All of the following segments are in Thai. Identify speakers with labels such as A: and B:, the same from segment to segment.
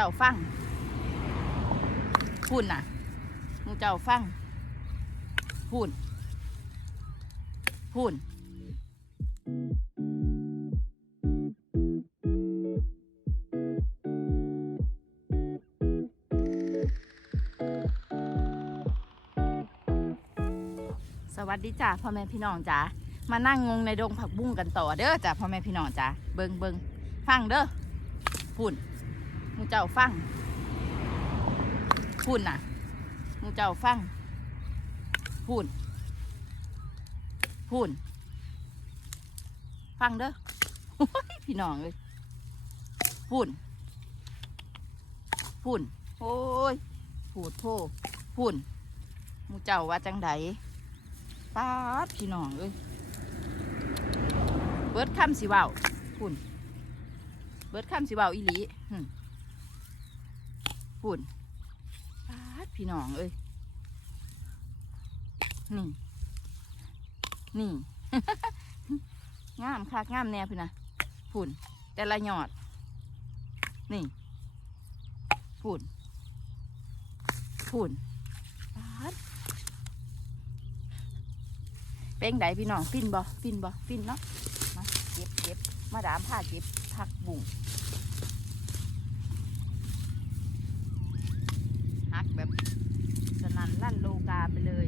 A: เจ้าฟังพูนน่ะมูเจ้าฟังพูนพูนสวัสดีจ้าพ่อแม่พี่น้องจ้ามานั่งงงในดงผักบุ้งกันต่อเด้อจ้าพ่อแม่พี่น้องจ้าเบิงเบิงฟังเด้อพูน มูเจ้าฟังพูนน่ะมูเจ้าฟังพูนพูนฟังเด้อพี่น้องเลยพูนพูนโอ้ยพูดโพพูนมูเจ้าว่าจังไดป้าดพี่น้องเอ้ยเบิร์ดคำสิเว้าพูนเบิร์ดคำสิเว้าอีหลี หึพูนปาดพี่น้องเอ้ย นี่ นี่ งามคักงามแน่พี่นะพุ่น แต่ละหยอด นี่พุ่นพุ่นปาดเป็นไดพี่น้อง ฟินบ่ฟินบ่ฟินเนาะ มาเก็บเก็บมาดามผ้าเก็บผักบุ้งหักแบบสนั่นลั่นโลกาไปเลย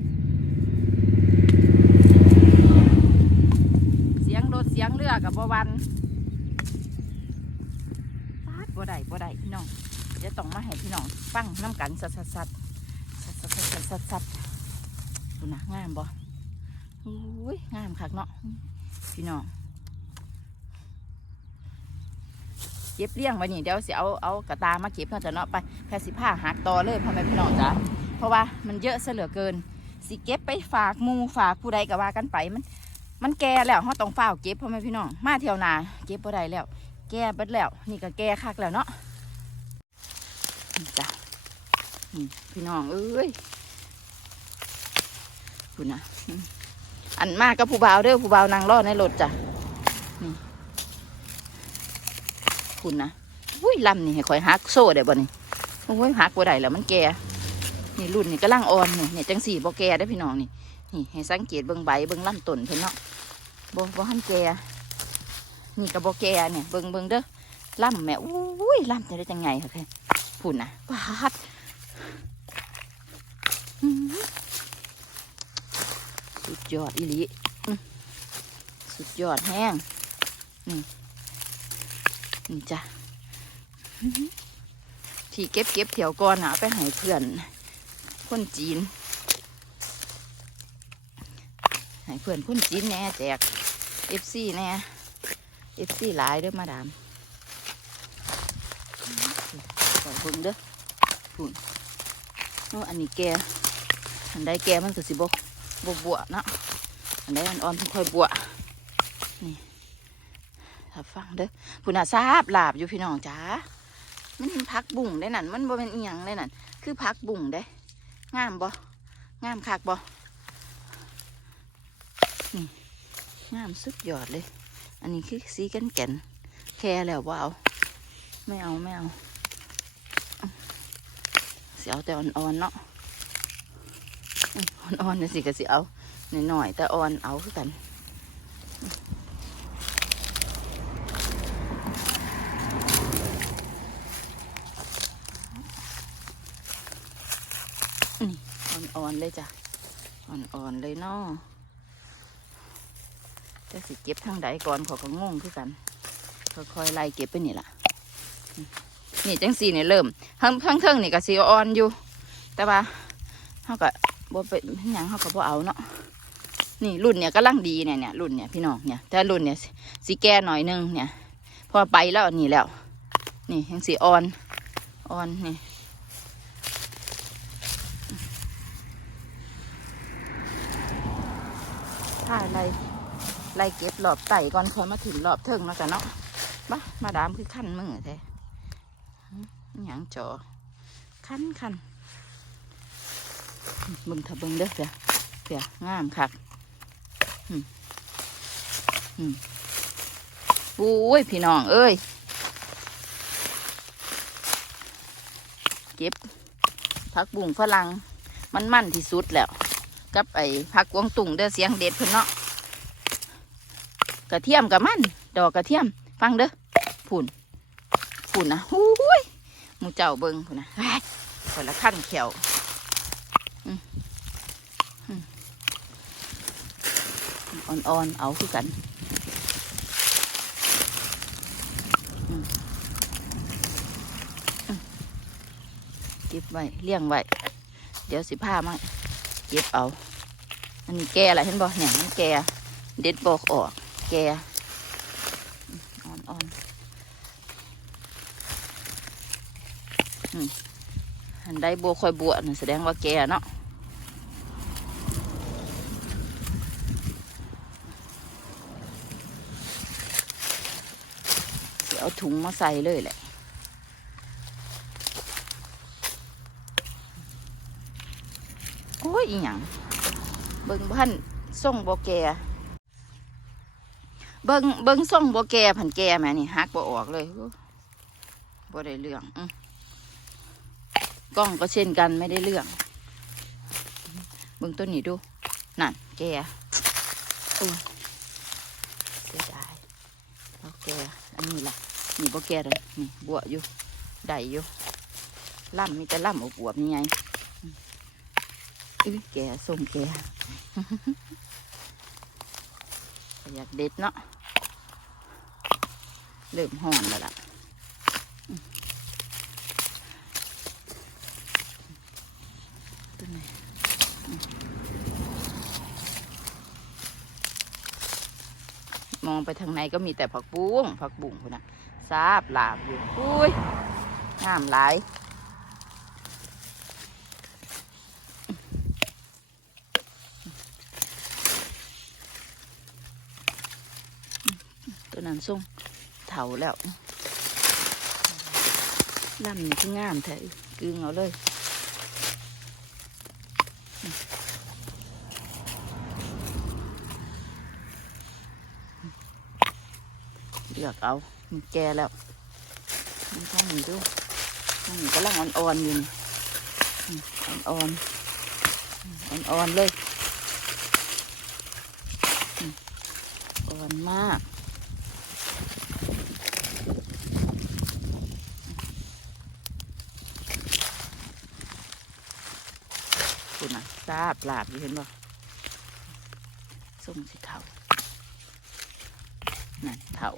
A: เสียงรถเสียงเรือกับบวันปาดบ่ได้บ่ได้พี่น้องเดี๋ยวต้องมาให้พี่น้องฟังน้ำกันสัดสัดสัดสัดสัดสัดสัดสัดสัดดูนะงามบ่อุ้ยงามคักเนาะพี่น้องเก็บเลี้ยงไว้นี่เดี๋ยวสิเอาเอากระตามาเก็บเนาะจ้ะเนาะไปแพรสิผ้าหักต่อเลยพ่อแม่พี่น้องจ้ะ เพราะว่ามันเยอะเสเหลือเกิน สิเก็บไปฝากมูฝากผู้ใดก็ว่ากันไปมันมันแก่แล้วเขาต้องฝ้าเก็บพ่อแม่พี่น้องมาเที่ยวนาเก็บบ่ได้แล้ว แก่บิดแล้ว นี่ก็แก่คักแล้วเนาะนี่จ้ะนี่พี่น้องเอ้ยคุณนะอันมากกับผู้บ่าวเด้อผู้บ่าวนางรอดในรถจ้ะนี่คุณนะอุ้ยลำนี่ให้คอยหักโซ่ได้บ่นี่โอ้ยหักบ่ได้แล้วมันแก่ นี่รุ่นนี่กำลังอ่อนนี่เนี่ยจังสี่บ่แก่ได้พี่น้องนี่นี่ให้สังเกตเบิ่งใบเบิ่งลำต้นเพิ่นเนาะบ่บ่หันแก่นี่ก็บ่แก่เนี่ยเบิ่งเบิ่งเด้อล่ำแม่อุ้ยล่ำจะได้จังไงค่ะแค่พูดนะปาดสุดยอดอีลีสุดยอดแห้งนี่นี่จ้ะที่เก็บเก็บเถียวก่อนนะไปให้เพื่อน คนจีน ให้เพื่อนคนจีนแน่แจกเอฟซีแน่เอฟซีหลายเด้อมาดามใส่พุ่นเด้อพุ่นโอ้อันนี้แกอันใดแกมันก็สิบกบกบวเนาะอันใดอันอ่อนค่อยบัวนี่ถ้าฟังเด้อพุ่นอาซาบลาบอยู่พี่น้องจ้ามันเป็นพักบุ่งได้นั่นมันบ่เป็นอีหยังได้นั่นคือพักบุ่งได้ งามบ่งามคักบ่งามสุดยอดเลย อันนี้คือสีกันแก่นแค่แล้วว่าเอาไม่เอาไม่เอาเสียเอาแต่อ่อนๆเนาะอ่อนๆนะสิก็สิเอาหน่อยๆแต่อ่อนเอาคือกัน อ่อนๆเลยจ้ะ อ่อนๆเลยเนาะจะสิเก็บทางใดก่อนขาก็งงคือกันค่อยๆไล่เก็บไปนี่ล่ะ นี่จังสีเนี่ยเริ่มทั้งทั้งเทิงนี่ก็สีอ่อนอยู่ แต่ว่าเขาก็บ่เป็นหยังเขาก็บ่เอาเนาะนี่รุ่นเนี่ยก็ลังดีเนี่ยเนี่ยรุ่นเนี่ยพี่น้องเนี่ยแต่รุ่นเนี่ยสีแก่หน่อยนึงเนี่ย พอไปแล้วนี่แล้ว นี่ยังสีอ่อนอ่อนนี่ ถ้าอะไรไล่เก็บหลอบไต่ก่อนค่อยมาถึงหลอบเทิงแล้วกันเนาะมามาดามคือขั้นมือแท้หึอิหยังจอขั้นขั้นเบิ่งถ้าเบิ่งเด้อเพียเพียงามคักอืมอืมอุ้ยพี่น้องเอ้ยเก็บผักบุ้งฝรั่งมันมั่นที่สุดแล้ว กับไอ้ผักกวงตุ่งเด้อเสียงเด็ดเพิ่นเนาะกระเทียมกับมัน ดอกกระเทียม ฟังเด้อผุ่นผุ่นนะหู้ยมูเจ้าเบิงพุ่นนะเฮ้ยคนละขั้นเขียวะอ่อนๆเอาคือกันเก็บไว้เลี้ยงไว้ เดี๋ยวสิผ้ามา เก็บเอา อันนี้แก่อะไรเห็นบ่เนี่ยมันแก่เด็ดบอกออก แก่อ่อนอ่อนอันใดบัวคอยบวน่ะแสดงว่าแก่เนาะเอาถุงมาใส่เลยแหละ โอ้ ยอีหยังเบิ่งพันส่งบ่แก่เบิ่งเบิ่งส่งบ่แก่ผันแก่แม่นี่หักบ่ออกเลยโอ้บ่ได้เรื่องอกล้องก็เช่นกันไม่ได้เรื่องเบิ่งต้นนี้ดู นั่นแก่โอ้ยเสียดายบ่แก่อันนี้ล่ะนี่บ่แก่เลยนี่บวอยู่ได้อยู่ล่ำมีแต่ล่ำอบอวบนี่ไง อื้อแกส้มแกอยากเด็ดเนาะเริ่มห่อนแล้วล่ะอืมตัวไหนอืมองไปทางไหนก็มีแต่ผักบุ้งผักบุ้งคนน่ะซาบหลาบอยู่อุ้ยงามหลาย นั้นส่งเถาแล้วลำนี่คืองามแท้กึงเอาเลยเลือกเอา มันแก่แล้วมันข้างหนี้ดูข้างหนี้กำลังอ่อนๆอยู่นี่อืมอ่อนๆอ่อนๆเลยอ่อนมาก คุณนะทราบ ลาบอยู่เห็นบ่ส้มสีเทานั่นเทา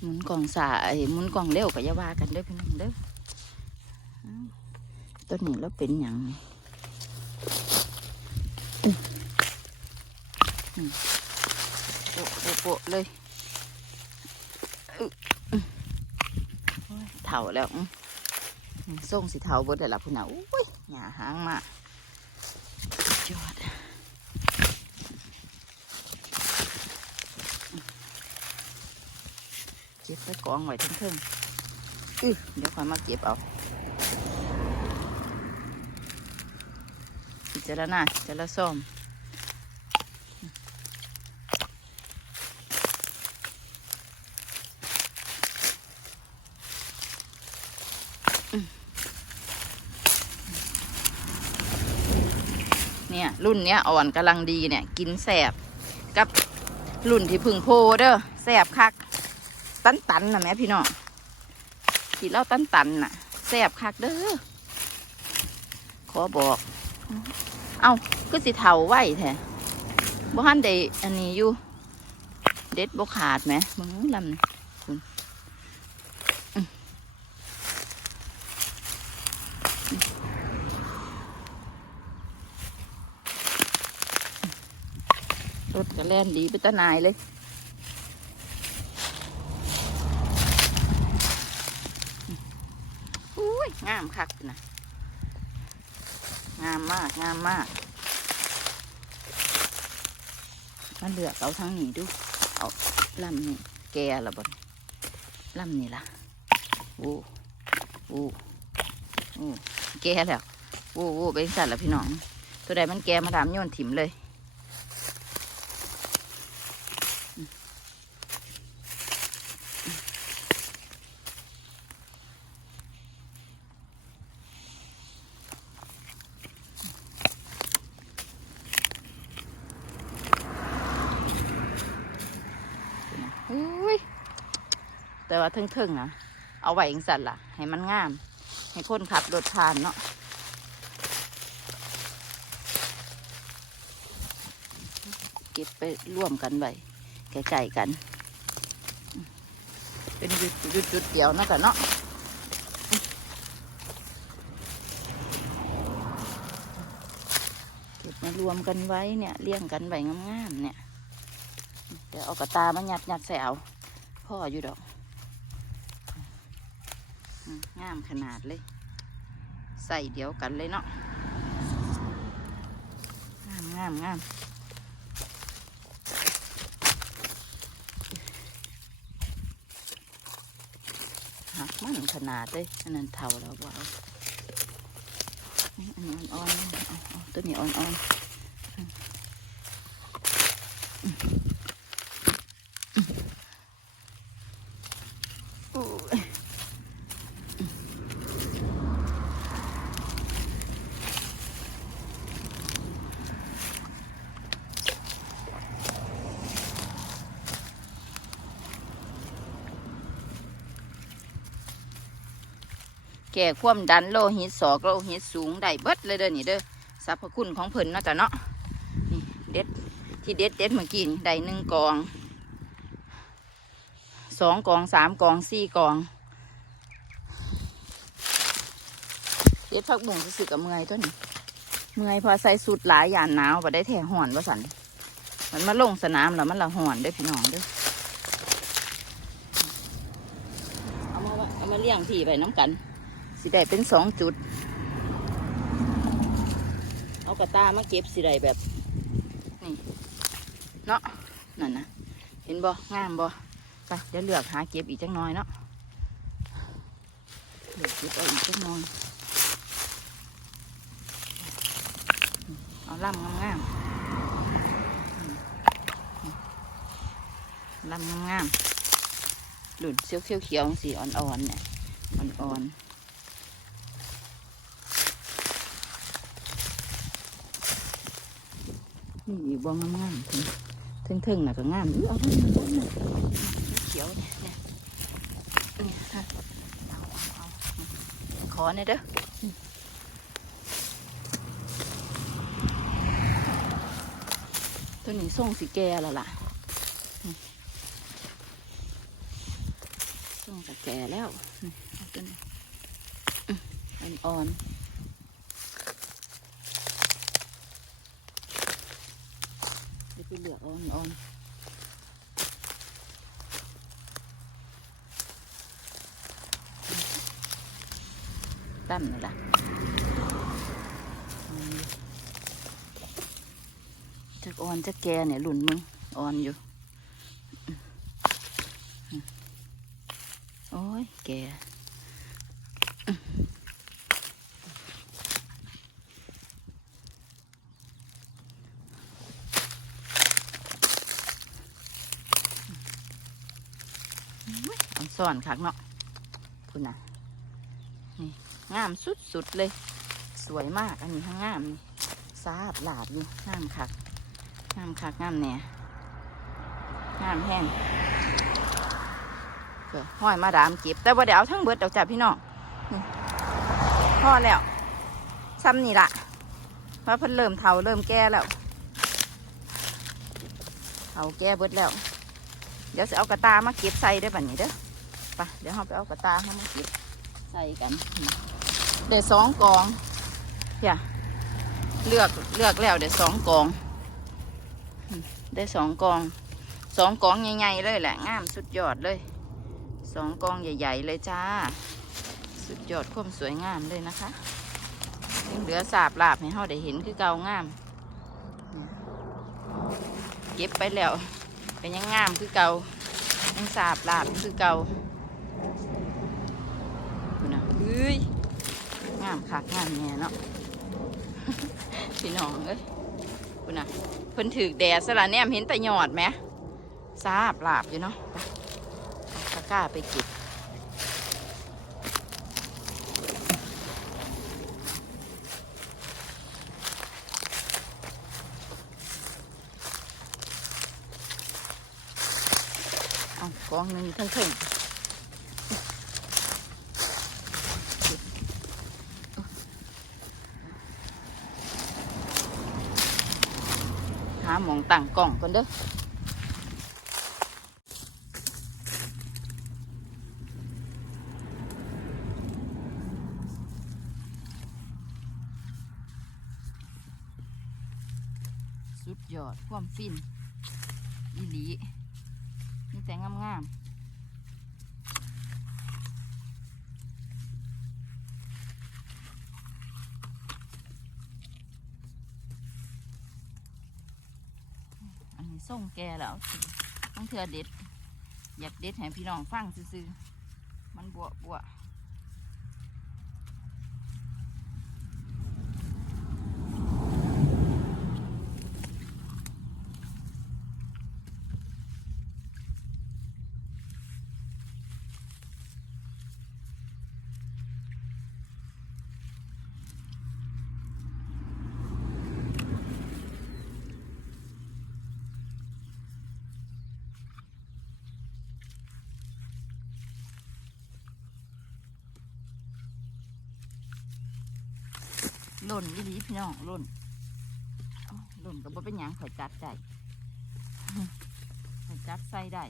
A: หมุนกล่องสายหมุนกล่องเร็วกับยาว่ากันเด้อพี่น้องเด้ออ้าวต้นนี้แล้วเป็นอย่างโปะ โปะโปะเลยเถาแล้วส่งสิเถาเบิดแต่ละพุ่นน่ะอุ้ยหยาหางมากสุดยอดเก็บไปกองไว้ทั้งเทิงอือเดี๋ยวค่อยมาเก็บเอาพิจารณาจะละซ่อม รุ่นเนี้ยอ่อนกำลังดีเนี่ย กินแสบกับรุ่นที่พึ่งโพเด้อแสบคัก ตันตันนะแม่พี่น้องกินเล้าตันตันน่ะแสบคักเด้อขอบอก เอาก็สิเถาไหวแท้บ่ฮันได้อันนี้อยู่ เด็ดบ่ขาดไหมมึงลำนี่คุณอื้อรถก็แล่นดีไปตะนายเลย อุ้ย งามคักนะงามมาก งามมากมันเหลือกเอาทั้งนี้ดู เอาลำนี่แกละบนลำนี่ล่ะโอ้โอ้โอ้แกแล้วโอ้โอ้เป็นสัตว์ละพี่น้อง ตัวใดมันแกมาดามโยนถิ่มเลยอุ้ยแต่ ว่าเทิงๆนะเอาไว้อิงสัตว์ล่ะ ให้มันงาม ให้คนขับรถผ่านเนาะเก็บไปร่วมกันไว้ใกล้ๆกัน เป็นจุดจุดจุดเดียวนะกันเนาะเก็บมารวมกันไว้เนี่ยเลี้ยงกันไว้งามๆเนี่ยเดี๋ยวเอากระตามายัดยัดใส่เอาพ่ออยู่ดอก งามขนาดเลย ใส่เดียวกันเลยเนาะงามงามงามหักมันขนาดเลยอันนั้นเท่าแล้วว่าเอานี่อันนี้อ่อนๆตัวนี้อ่อนๆ แก่ความดันโลหิตสอกโลหิตสูงได้เบิดเลยเด้อนี่เด้อสรรพคุณของเพิ่นเนาะจ้ะเนาะนี่เด็ดที่เด็ดเด็ดเมื่อกี้นี่ได้หนึ่งกองสองกองสามกองสี่กองเด็ดผักบุ้งสึกกับเมื่อยตัวนี้เมื่อยพอใส่สุดหลายยานหนาวบ่ได้แถห่อนว่าสันมันมาลงสนามแล้วมันละห่อนด้อพี่น้องเด้อเอามาเอามาเลี้ยงพี่ไปน้ำกัน สิได้เป็นสองจุด เอากระตามาเก็บสิได้แบบนี่เนาะนั่นนะเห็นบ่งามบ่ไปเดี๋ยวเลือกหาเก็บอีกจังน้อยเนาะเลือกเก็บเอาอีกจังน้อยเอาล่ำงามๆล่ำงามๆหลุนเขียวเขียวเขียวๆสีอ่อนๆเนี่ยอ่อนๆ นี่อีกบ่งงามๆถึงๆน่ะก็งามอุ๊ยเอาไปเอาไปเขียวเนี่ยเนี่ยเนี่ยค่ะเอาเอาขอเนี่ยเด้อตัวนี้ส่งสีแก่แล้วล่ะส่งสีแก่แล้วตัวนี้อืมอ่อนๆ ที่เหลืออ่อนๆตั้มเลยล่ะจากอ่อนจากแกเนี่ยหลุนมึงอ่อนอยู่อืมอืมโอ้ยแก่อืมอ่อน ซ่อนคักเนาะคุณน่ะนี่งามสุดๆเลย สวยมากอันนี้ทั้งงามนี่สาดหลาดอยู่งามคักงามคักงามแหน่ยงามแห้งเกิดห้อยมาดามเก็บแต่ว่าเดี๋ยวเอาทั้งเบิดเดี๋ยวจับพี่น้องนี่อแล้วซ้ำนี่ละเพราะเพิ่นเริ่มเทาเริ่มแก่แล้วเทาแก่เบิดแล้ว เดี๋ยวจะเอากระตามาเก็บใส่ได้แบบนี้เด้อ ไปเดี๋ยวเราไปเอากระตาเข้ามาเก็บใส่กันเดี๋ยวสองกองเดี๋ยวเลือกเลือกแล้วเดี๋ยวสองกองอืมได้สองกองสองกองใหญ่ๆเลยแหละงามสุดยอดเลยสองกองใหญ่ ๆ เลยจ้า สุดยอดความสวยงามเลยนะคะยังเหลือสาบลาบให้เฮาได้เห็นคือเก่างาม เก็บไปแล้วเป็นยังงามคือเก่ายังสาบลาบคือเก่า้ยงามคักงามแน่เนาะพี่น้องเอ้ยคุณนะเพิ่นถือแดดสละแนมเห็นแต่หยอดไหมซาบหลาบอยู่เนาะไปเอาตะก้าไปเก็บเอากองหนึงอยู่ทั้งเทิงหาหมอง ตั้งกล่องก่อนเด้อสุดยอดความฟินอีหลีนี่แต่งามๆ ส่งแกแล้วต้องเถื่อเด็ด อยากเด็ดให้พี่น้องฟังซื่อๆมันบวบว หล่นอีหลีพี่น้องหล่นหล่นก็บ่เป็นหยังข่อยจัดได้ข่อยจัดใส่ได้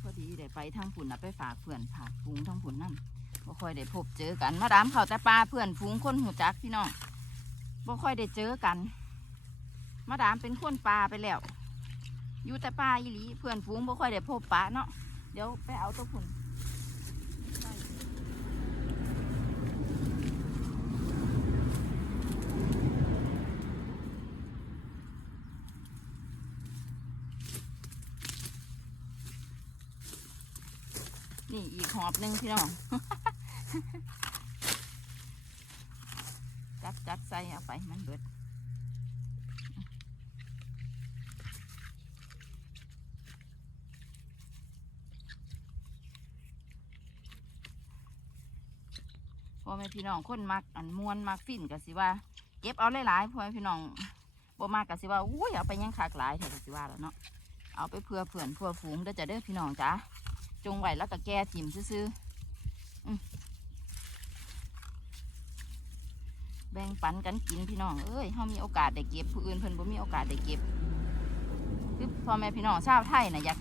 A: พอดีได้ไปทางผุนนะไปฝากเพื่อนฝากฟูงทางผุนนั่นบ่ค่อยได้พบเจอกันมาดามเขาแต่ปลาเพื่อนฟูงคนหูจักพี่น้อง บ่ค่อยได้เจอกัน มาดามเป็นคนปลาไปแล้ว อยู่แต่ปลาอีหลีเพื่อนฝูงบ่ค่อยได้พบปะเนาะ เดี๋ยวไปเอาตัวผุนนี่อีกหอบหนึ่งพี่น้อง จัดจัดใส่เอาไปมันเบิดพ่อแม่พี่น้องคนมักอันมวนมักฟินก็สิว่า เก็บเอาหลายๆพ่อแม่พี่น้องบ่มากก็สิว่าอุ้ยเอาไปยังขากหลายเถอะก็สิว่าแล้วเนาะเอาไปเพื่อเพื่อนเพื่อฝูงเด้อจะเด้อพี่น้องจ้าจงไว้แล้วก็แก้ถิ่มซื่อๆอืม แบ่งปันกันกินพี่น้องเอ้ยเฮามีโอกาสได้เก็บผู้อื่นเพิ่นบ่มีโอกาสได้เก็บคือพ่อแม่พี่น้องชาวไทยนะอยาก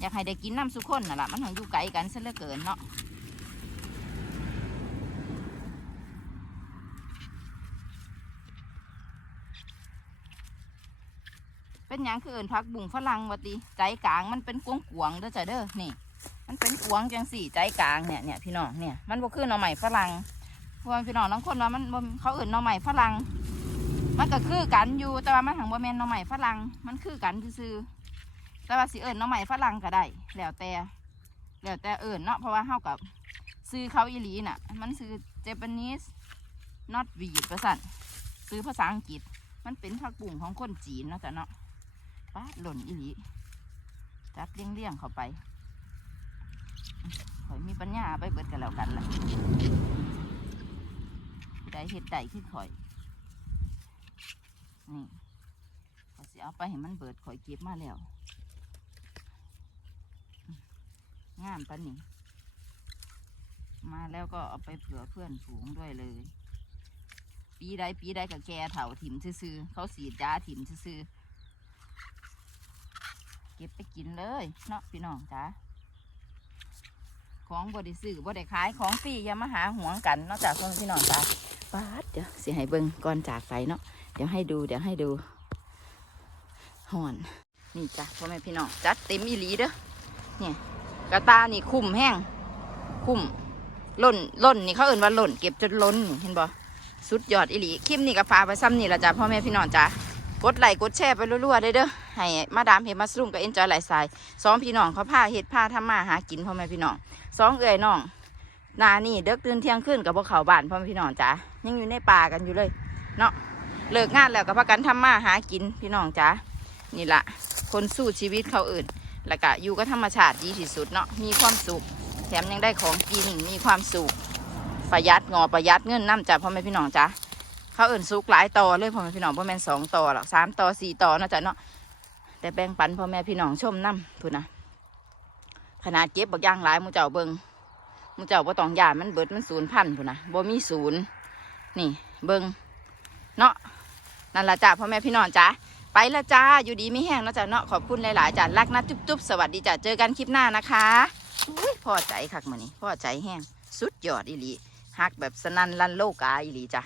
A: อยากให้ได้กินน้ำสุคนน่ะล่ะมันหังอยู่ไกลกันซะเหลือเกินเนาะเป็นหยังคือเอินพักบุ่งฝรั่งวะติใจกลางมันเป็นกวงกวงเด้อจ้ะเด้อนี่ มันเป็นกวงจังสี่ใจกลางเนี่ยเนี่ยพี่น้องเนี่ยมันบ่คือหน่อใหม่ฝรั่ง พว่าพี่น้องบางคนว่ามันบ่เขาเอินหน่อใหม่ฝรั่งมันก็คือกันอยู่แต่ว่ามันถังบ่แม่นหน่อใหม่ฝรั่งมันคือกันซื่อแต่ว่าสิเอินหน่อใหม่ฝรั่งก็ได้แล้วแต่แล้วแต่เอินเนาะเพราะว่าเฮากับซื้อเขาอีหลีน่ะ มันซื้อ Japanese not weed ประสันซื้อภาษาอังกฤษ มันเป็นผักบุ่งของคนจีนเนาะจ้ะเนาะป้าดหล่นอีหลีจัดเลี่ยงเลี่ยงๆเข้าไปข่อยมีปัญญาเอาไปเบิดกันแล้วกันล่ะ ผู้ใดเฮ็ดใดคือข่อย นี่ข่อยสิเอาไปให้มันเบิดข่อยเก็บมาแล้ว งามปะนี่มาแล้วก็เอาไปเผื่อเพื่อนฝูงด้วยเลย ปีใดปีใดกับแกเถาถิ่มซื่อเขาสีดยาถิ่มซื่อเก็บไปกินเลยเนาะพี่น้องจ้าของบไดิซื้อบไดิขายของฟรีอย่ามาหาหวงกันนอกจากคนพี่น้องจ้า ป้าดเดี๋ยวสิให้เบิ่งก่อนจากไปเนาะเดี๋ยวให้ดูเดี๋ยวให้ดูห่อนนี่จ้ะพ่อแม่พี่น้องจัดเต็มอีหลีเด้อเนี่ยกระตานี่คุ้มแห้งคุ้มล่นล่นนี่เขาเอื่นว่าล่น เก็บจนล้นเห็นบ่สุดยอดอีหลีคลิปนี้ก็ฝาไปซ้ำนี่ละจ้ะพ่อแม่พี่น้องจ้ากดไลค์กดแชร์ไปรัวๆเด้อเด้อให้มาดามเห็ดมัสรุมกับเอ็นจอยไหลายสายสองพี่น้องเขาพาเห็ดพาทำมาหากินพ่อแม่พี่น้องสองเอื่ยน้อง นานี่เด็กตื่นเที่ยงขึ้นกับพวกเขาบ้านพ่อแม่พี่น้องจ้ายังอยู่ในป่ากันอยู่เลยเนาะเลิกงานแล้วก็พากันทำมาหากินพี่น้องจ้านี่ละคนสู้ชีวิตเขาอื่น แล้วก็อยู่กับธรรมชาติดีที่สุดเนาะมีความสุขแถมยังได้ของกินมีความสุขประหยัดงอประหยัดเงินน้ำจ้าพ่อแม่พี่น้องจ้าเขาอิ่นซุกหลายต่อเลยพ่อแม่พี่น้องพ่อแม่สองต่อหรอกสามต่อสี่ต่อนะจ๊ะเนาะแต่แบ่งปันพ่อแม่พี่น้องชมน้ำพูดนะขนาดเก็บบักย่างหลายมูเจ้าเบิง หมูเจ้าบ่ต้องยานมันเบิดมันศูนย์พันพูดนะบ่มีศูนย์นี่ เบิงเนาะนั่นละจ้าพ่อแม่พี่น้องจ้าไปละจ้าอยู่ดีไม่แห้งนะจ้าเนาะขอบคุณหลายๆจ้ารักนะจุ๊บๆสวัสดีจ้าเจอกันคลิปหน้านะคะอุ้ยพ่อใจคักมื้อนี้พ่อใจแห้งสุดยอดอีหลีฮักแบบสนั่นลันโลกาอีหลีจ้า